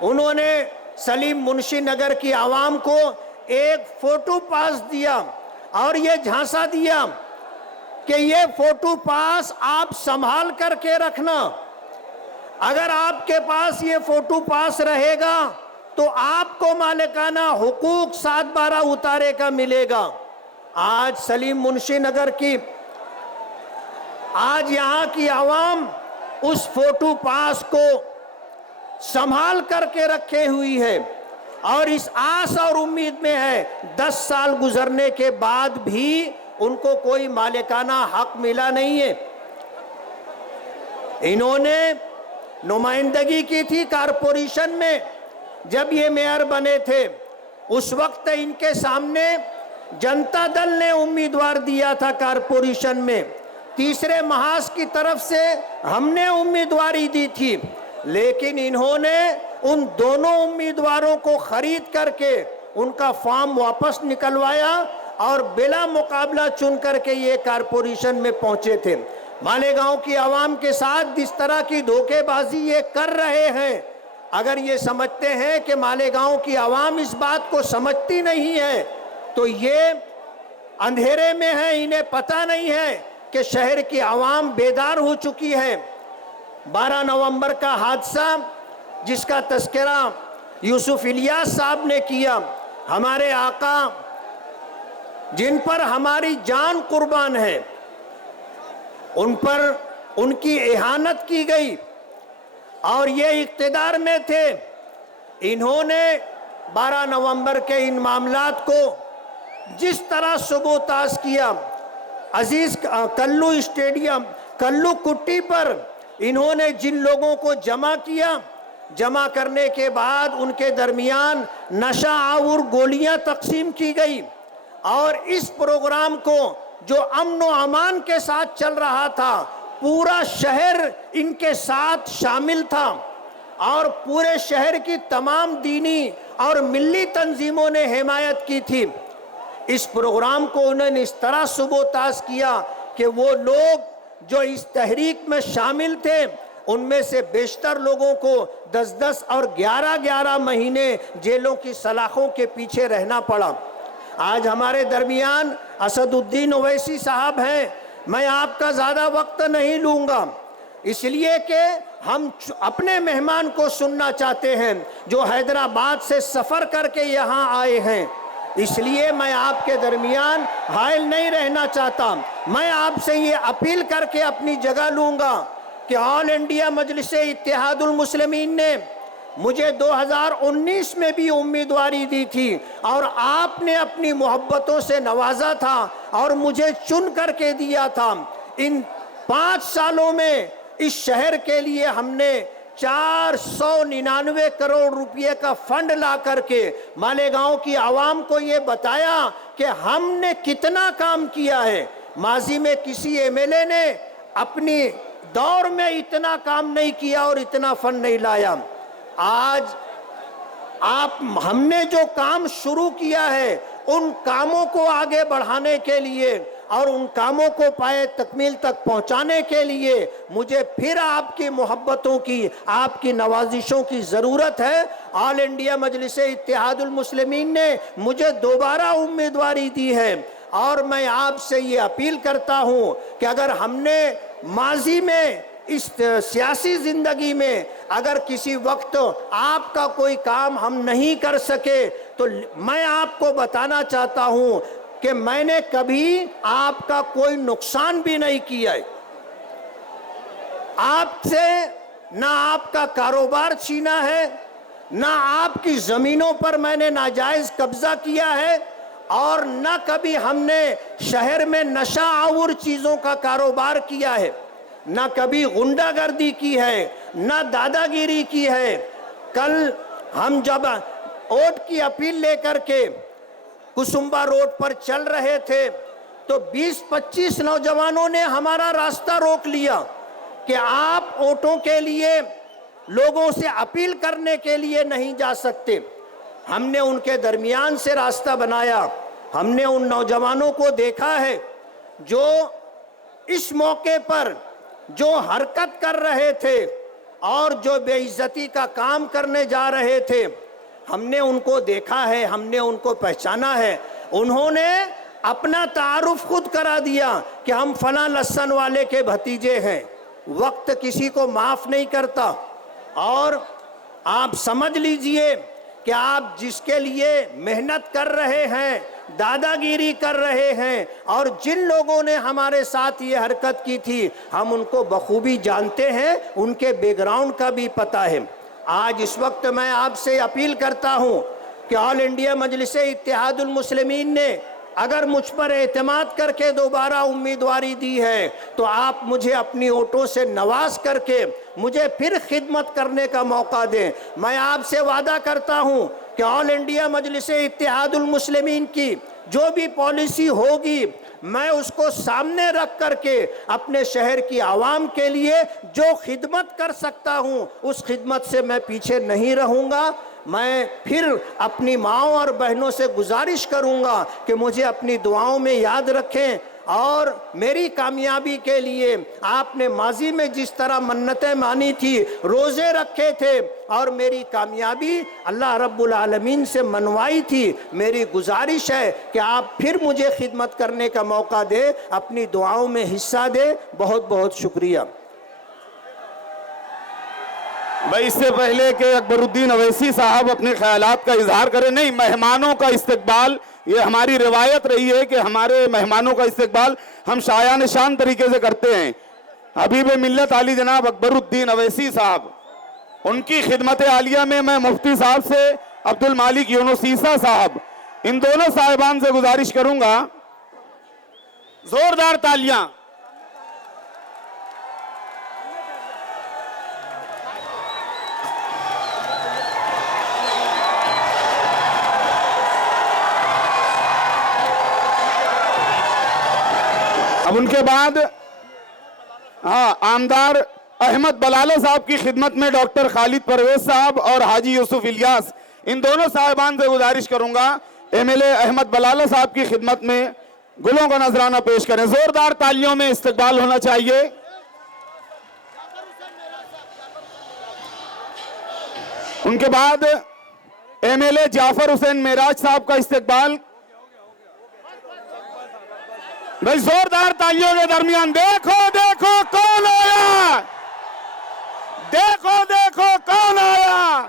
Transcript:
انہوں نے سلیم منشی نگر کی عوام کو ایک فوٹو پاس دیا اور یہ جھانسا دیا کہ یہ فوٹو پاس آپ سنبھال کر کے رکھنا، اگر آپ کے پاس یہ فوٹو پاس رہے گا تو آپ کو مالکانہ حقوق 7/12 اتارے کا ملے گا۔ آج سلیم منشی نگر کی، آج یہاں کی عوام اس فوٹو پاس کو سنبھال کر کے رکھے ہوئی ہے اور اس آس اور امید میں ہے 10 سال گزرنے کے بعد بھی ان کو کوئی مالکانہ حق ملا نہیں ہے۔ انہوں نے نمائندگی کی تھی کارپوریشن میں، جب یہ میئر بنے تھے اس وقت ان کے سامنے جنتا دل نے امیدوار دیا تھا کارپوریشن میں، تیسرے محاذ کی طرف سے ہم نے امیدواری دی تھی، لیکن انہوں نے ان دونوں امیدواروں کو خرید کر کے ان کا فارم واپس نکلوایا اور بلا مقابلہ چن کر کے یہ کارپوریشن میں پہنچے تھے۔ مالیگاؤں کی عوام کے ساتھ جس طرح کی دھوکے بازی یہ کر رہے ہیں، اگر یہ سمجھتے ہیں کہ مالیگاؤں کی عوام اس بات کو سمجھتی نہیں ہے تو یہ اندھیرے میں ہے، انہیں پتہ نہیں ہے کہ شہر کی عوام بیدار ہو چکی ہے۔ 12 نومبر کا حادثہ جس کا تذکرہ یوسف الیاس صاحب نے کیا، ہمارے آقا جن پر ہماری جان قربان ہے، ان پر ان کی اہانت کی گئی اور یہ اقتدار میں تھے، انہوں نے 12 نومبر کے ان معاملات کو جس طرح سبوتاژ کیا، عزیز کلو اسٹیڈیم کلو کٹی پر انہوں نے جن لوگوں کو جمع کیا، جمع کرنے کے بعد ان کے درمیان نشہ آور گولیاں تقسیم کی گئی اور اس پروگرام کو جو امن و امان کے ساتھ چل رہا تھا، پورا شہر ان کے ساتھ شامل تھا اور پورے شہر کی تمام دینی اور ملی تنظیموں نے حمایت کی تھی۔ اس پروگرام کو انہوں نے اس طرح سبوتاژ کیا کہ وہ لوگ جو اس تحریک میں شامل تھے ان میں سے بیشتر لوگوں کو 10 اور 11 مہینے جیلوں کی سلاخوں کے پیچھے رہنا پڑا۔ آج ہمارے درمیان اسد الدین اویسی صاحب ہیں، میں آپ کا زیادہ وقت نہیں لوں گا اس لیے کہ ہم اپنے مہمان کو سننا چاہتے ہیں جو حیدرآباد سے سفر کر کے یہاں آئے ہیں، اس لیے میں آپ کے درمیان حائل نہیں رہنا چاہتا۔ میں آپ سے یہ اپیل کر کے اپنی جگہ لوں گا کہ آل انڈیا مجلس اتحاد المسلمین نے مجھے 2019 میں بھی امیدواری دی تھی اور آپ نے اپنی محبتوں سے نوازا تھا اور مجھے چن کر کے دیا تھا۔ ان 5 سالوں میں اس شہر کے لیے ہم نے 499 کروڑ روپے کا فنڈ لا کر کے مالیگاؤں کی عوام کو یہ بتایا کہ ہم نے کتنا کام کیا ہے۔ ماضی میں کسی ایم ایل اے نے اپنی دور میں اتنا کام نہیں کیا اور اتنا فنڈ نہیں لایا۔ آج ہم نے جو کام شروع کیا ہے ان کاموں کو آگے بڑھانے کے لیے اور ان کاموں کو پائے تکمیل تک پہنچانے کے لیے مجھے پھر آپ کی محبتوں کی، آپ کی نوازشوں کی ضرورت ہے۔ آل انڈیا مجلس اتحاد المسلمین نے مجھے دوبارہ امیدواری دی ہے اور میں آپ سے یہ اپیل کرتا ہوں کہ اگر ہم نے ماضی میں اس سیاسی زندگی میں اگر کسی وقت آپ کا کوئی کام ہم نہیں کر سکے تو میں آپ کو بتانا چاہتا ہوں کہ میں نے کبھی آپ کا کوئی نقصان بھی نہیں کیا ہے۔ آپ سے نہ آپ کا کاروبار چھینا ہے، نہ آپ کی زمینوں پر میں نے ناجائز قبضہ کیا ہے اور نہ کبھی ہم نے شہر میں نشہ آور چیزوں کا کاروبار کیا ہے، نہ کبھی غنڈہ گردی کی ہے، نہ دادا گیری کی ہے۔ کل ہم جب ووٹ کی اپیل لے کر کے کسمبا روڈ پر چل رہے تھے تو 20-25 نوجوانوں نے ہمارا راستہ روک لیا کہ آپ ووٹوں کے لیے لوگوں سے اپیل کرنے کے لیے نہیں جا سکتے۔ ہم نے ان کے درمیان سے راستہ بنایا، ہم نے ان نوجوانوں کو دیکھا ہے جو اس موقع پر جو حرکت کر رہے تھے اور جو بے عزتی کا کام کرنے جا رہے تھے، ہم نے ان کو دیکھا ہے، ہم نے ان کو پہچانا ہے۔ انہوں نے اپنا تعارف خود کرا دیا کہ ہم فلاں لسن والے کے بھتیجے ہیں۔ وقت کسی کو معاف نہیں کرتا، اور آپ سمجھ لیجئے کہ آپ جس کے لیے محنت کر رہے ہیں، دادا گیری کر رہے ہیں، اور جن لوگوں نے ہمارے ساتھ یہ حرکت کی تھی ہم ان کو بخوبی جانتے ہیں، ان کے بیک گراؤنڈ کا بھی پتہ ہے۔ آج اس وقت میں آپ سے اپیل کرتا ہوں کہ آل انڈیا مجلس اتحاد المسلمین نے اگر مجھ پر اعتماد کر کے دوبارہ امیدواری دی ہے تو آپ مجھے اپنی ووٹوں سے نواز کر کے مجھے پھر خدمت کرنے کا موقع دیں۔ میں آپ سے وعدہ کرتا ہوں کہ آل انڈیا مجلس اتحاد المسلمین کی جو بھی پالیسی ہوگی میں اس کو سامنے رکھ کر کے اپنے شہر کی عوام کے لیے جو خدمت کر سکتا ہوں اس خدمت سے میں پیچھے نہیں رہوں گا۔ میں پھر اپنی ماؤں اور بہنوں سے گزارش کروں گا کہ مجھے اپنی دعاؤں میں یاد رکھیں، اور میری کامیابی کے لیے آپ نے ماضی میں جس طرح منتیں مانی تھی، روزے رکھے تھے اور میری کامیابی اللہ رب العالمین سے منوائی تھی، میری گزارش ہے کہ آپ پھر مجھے خدمت کرنے کا موقع دیں، اپنی دعاؤں میں حصہ دیں۔ بہت بہت شکریہ۔ بھائی اس سے پہلے کہ اکبر الدین اویسی صاحب اپنے خیالات کا اظہار کریں، نہیں، مہمانوں کا استقبال، یہ ہماری روایت رہی ہے کہ ہمارے مہمانوں کا استقبال ہم شایان شان طریقے سے کرتے ہیں۔ حبیب ملت علی جناب اکبر الدین اویسی صاحب، ان کی خدمت عالیہ میں میں مفتی صاحب سے عبد المالک یونس عیسیٰ صاحب، ان دونوں صاحبان سے گزارش کروں گا، زوردار تالیاں۔ اب ان کے بعد آمدار احمد بلالہ صاحب کی خدمت میں ڈاکٹر خالد پرویز صاحب اور حاجی یوسف الیاس، ان دونوں صاحبان سے گزارش کروں گا ایم ایل اے احمد بلالہ صاحب کی خدمت میں گلوں کا نذرانہ پیش کریں۔ زوردار تالیوں میں استقبال ہونا چاہیے۔ ان کے بعد ایم ایل اے جعفر حسین معراج صاحب کا استقبال۔ بھائی زوردار تالیوں کے درمیان دیکھو دیکھو کون آیا، دیکھو دیکھو کون آیا۔